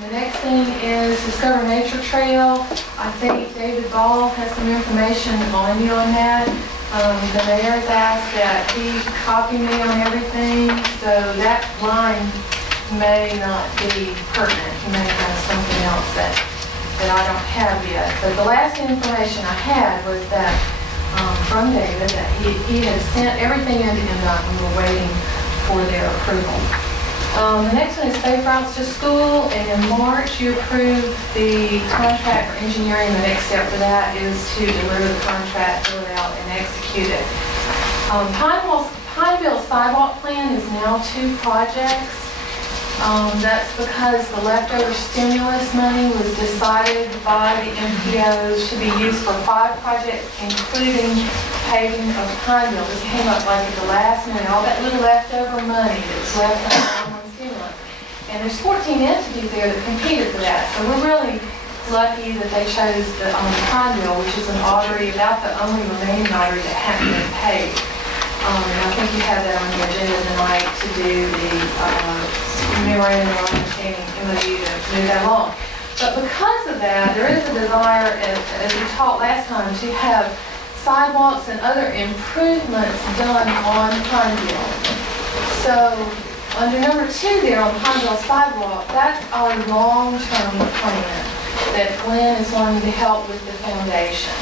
The next thing is Discover Nature Trail. I think David Ball has some information on you on that. The mayor's asked that he copy me on everything, so that line may not be pertinent. He may have something else that I don't have yet. But the last information I had was that from David that he has sent everything into NDOT and we're waiting for their approval. The next one is Safe Routes to School, and in March you approved the contract for engineering. The next step for that is to deliver the contract, fill it out, and execute it. Pineville Sidewalk Plan is now 2 projects. That's because the leftover stimulus money was decided by the MPOs to be used for 5 projects, including paving of Pineville. This came up like at the last minute, all that little leftover money that's left on stimulus. And there's 14 entities there that competed for that. So we're really lucky that they chose the Pineville, which is an artery, about the only remaining artery that hasn't been paved. And I think you have that on your agenda tonight to do the memorandum of understanding MOU to move that along. But because of that, there is a desire, as we talked last time, to have sidewalks and other improvements done on Pineville. So under number 2 there on Pineville Sidewalk, that's our long-term plan that Glenn is wanting to help with the foundation.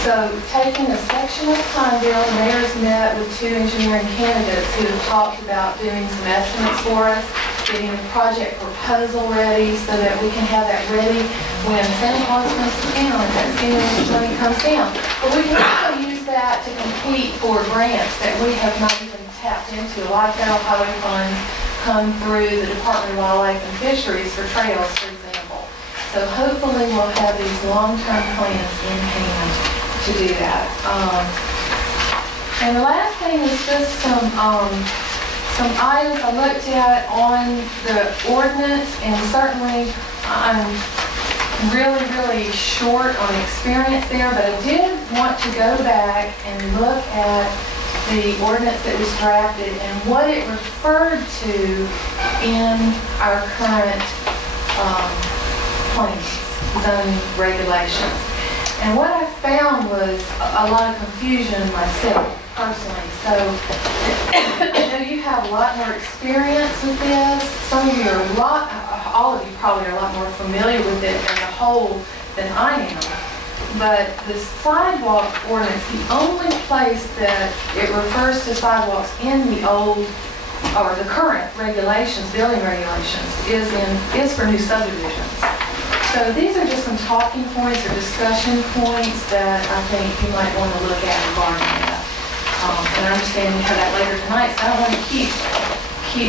So taking a section of Pineville, the mayor's met with 2 engineering candidates who have talked about doing some estimates for us, getting the project proposal ready so that we can have that ready when Santa Claus comes to town and that stimulus money comes down. But we can also use that to compete for grants that we have not even tapped into. A lot of federal highway funds come through the Department of Wildlife and Fisheries for trails, for example. So hopefully we'll have these long-term plans in hand to do that. And the last thing is just some items I looked at on the ordinance, and certainly I'm really short on experience there, but I did want to go back and look at the ordinance that was drafted and what it referred to in our current plans, zoning regulations. And what I found was a lot of confusion myself, personally. So I know you have a lot more experience with this. Some of you are all of you probably are a lot more familiar with it as a whole than I am. But the sidewalk ordinance, the only place that it refers to sidewalks in the old or the current regulations, building regulations, is for new subdivisions. So these are just some talking points or discussion points that I think you might want to look at regarding that. And I understand we have that later tonight, so I don't want to keep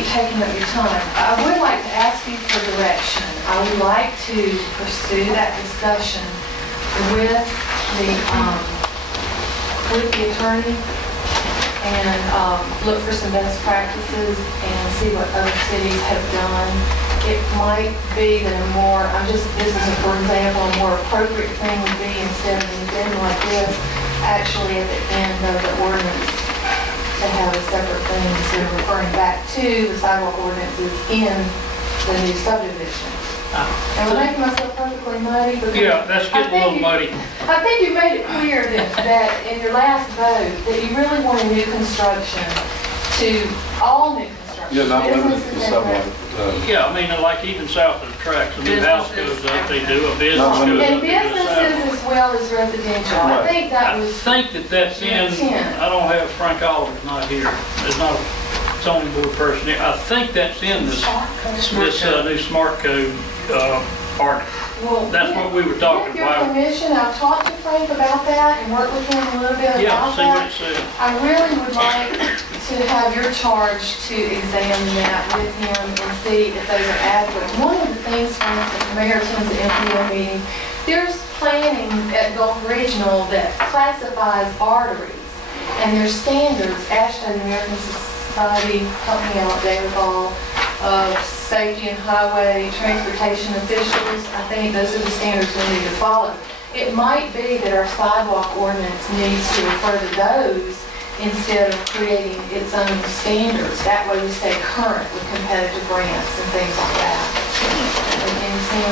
taking up your time. I would like to ask you for direction. I would like to pursue that discussion with the attorney and look for some best practices and see what other cities have done. It might be that this is for example, a more appropriate thing would be, instead of an addendum like this, actually at the end of the ordinance to have a separate thing instead of referring back to the sidewalk ordinances in the new subdivision. And we're making myself perfectly muddy because that's getting a little muddy. I think you made it clear that in your last vote that you really wanted new construction to all new construction. Yeah, not limited to sidewalk. Yeah, I mean, like even south of the tracks, a new house goes up, they do a business goes up. And businesses as well as residential. Right. I think that was. I think that's in. I don't have Frank Oliver's not here. There's not a zoning board person here. I think that's in this new smart code part. Well, that's what we were talking with your about. permission, I've talked to Frank about that and worked with him a little bit about see that. What it says. I really would like to have your charge to examine that with him and see if those are adequate. One of the things, for instance, the mayor attends the MPO meeting, there's planning at Gulf Regional that classifies arteries, and there's standards. Ashton, American Society, help me out, David Ball, of safety and highway transportation officials. I think those are the standards we need to follow. It might be that our sidewalk ordinance needs to refer to those instead of creating its own standards. That way we stay current with competitive grants and things like that. Can you see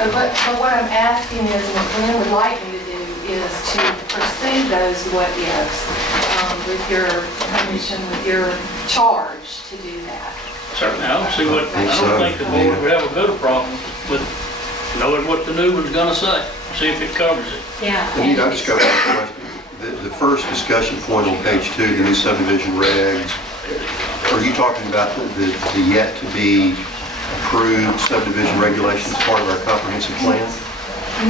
But what I'm asking is, what Glenn would like me to do is to pursue those what-ifs with your permission, with your charge to do that. Certainly, I don't think the board would have a bit of problem with knowing what the new one's gonna say, see if it covers it. Yeah. I just got one question. The first discussion point on page 2, the new subdivision regs, are you talking about the yet to be approved subdivision regulations part of our comprehensive plan?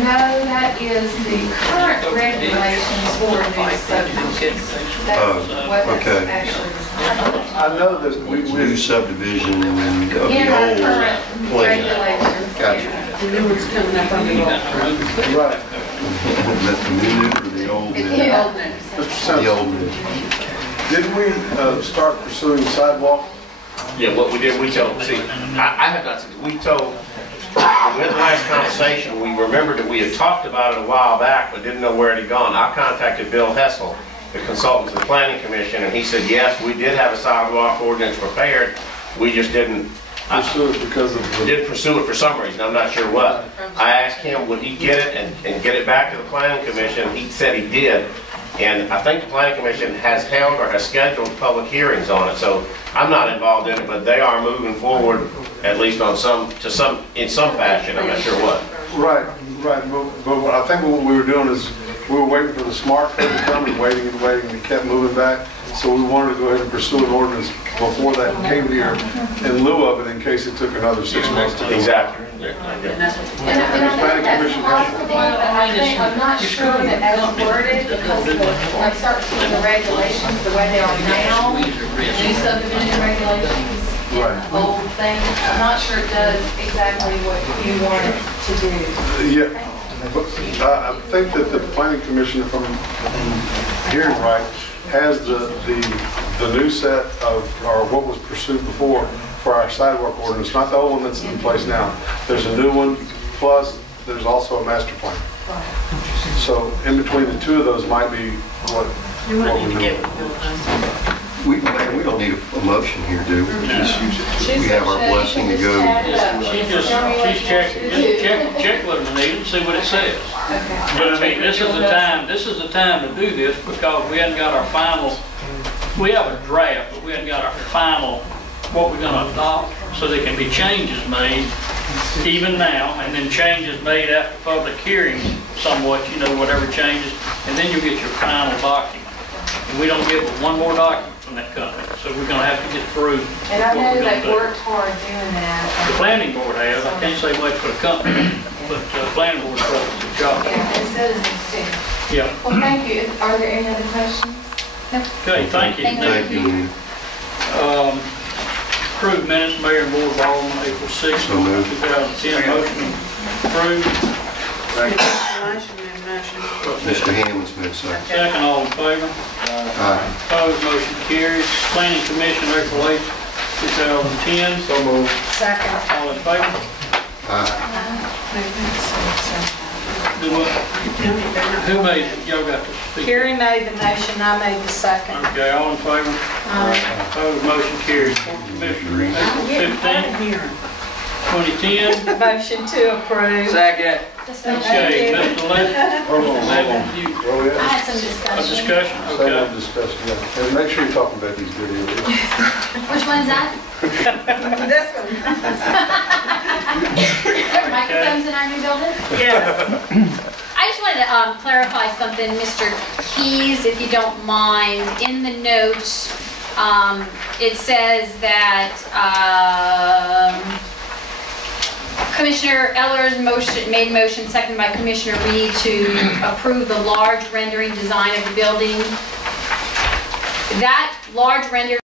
No, that is the current regulations for new subdivisions. That's what okay. that's actually. I know that New subdivision of In the our old current plan. regulations. Gotcha. The new one's coming up on the wall. right. That's the new or the old It's new? the old news. Mr. The Simpson, old new. didn't we start pursuing sidewalk? Yeah, what we did, we told, see, I have not, we told, we had the last conversation, we remembered that we had talked about it a while back, but didn't know where it had gone. I contacted Bill Hessel, the consultant to the Planning Commission, and he said, yes, we did have a sidewalk ordinance prepared, we just didn't Pursue it because of the... didn't pursue it for some reason, I'm not sure what. I asked him, would he get it and get it back to the Planning Commission, he said he did. And I think the Planning Commission has held or has scheduled public hearings on it, so I'm not involved in it, but they are moving forward, at least on in some fashion, I'm not sure what. Right, but what I think what we were doing is, we were waiting for the smart code to come and waiting, and we kept moving back. So we wanted to go ahead and pursue an ordinance before that came here in lieu of it in case it took another 6 months to do it. Exactly. And I think that's possible, but I'm not sure that as worded, because when I start seeing the regulations, the way they are now, new subdivision regulations, Right. old things, I'm not sure it does exactly what you want it to do. Yeah, but I think that the Planning Commission, if I'm hearing right, has the new set of, or what was pursued before for our sidewalk ordinance, not the old one that's in place now. There's a new one, plus there's also a master plan. So in between the two of those might be what we do. We don't need a motion here, do we? We have our blessing to go. She's checking, check with them, Anita, and see what it says. But I mean, this is the time to do this because we hadn't got our final, we have a draft, but we hadn't got our final, what we're gonna adopt, so there can be changes made even now, and then changes made after public hearing somewhat, whatever changes, and then you'll get your final document. And we don't get one more document from that company, so we're gonna have to get through. And I what know we're gonna they've do. worked hard doing that. The planning board has, I can't say much for the company, but the planning board's done a good job. Yeah, and citizens too. Yeah, Well, thank you. Are there any other questions? okay, thank you. Thank you. Approved minutes, Mayor and Board of Alderman, April 6th, So moved. 2010, motion approved. Mr. Hammond's been second. Second, all in favor? Aye. Opposed, motion carries. Planning Commission, April 8th, 2010. So moved. Second. All in favor? Aye. Who made it? Y'all got to speak. Carrie made the motion, I made the second. Okay, all in favor? Opposed, motion carries. Board Commissioner, April 15th, 2010. Motion to approve. Second. Okay, Mr. Levin, Hold on. you, Where we I at? had some a discussion. discussion? Some Okay. of discussion, yeah. And make sure you're talking about these videos. Which one's that? This one. Microphones in our new building? Yes. I just wanted to clarify something, Mr. Keys, if you don't mind. In the note, it says that Commissioner Eller's made motion, seconded by Commissioner Reed, to approve the large rendering design of the building. That large render